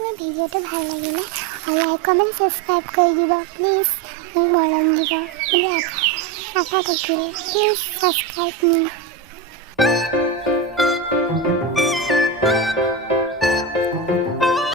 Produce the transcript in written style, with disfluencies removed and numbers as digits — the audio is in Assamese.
মোৰ ভিডিঅ'টো ভাল লাগিলে লাইক কমেণ্ট ছাবস্ক্ৰাইব কৰি দিব প্লিজ, মোক মৰম দিব বুলি আশা থাকিলে প্লিজ ছাবস্ক্ৰাইব মি।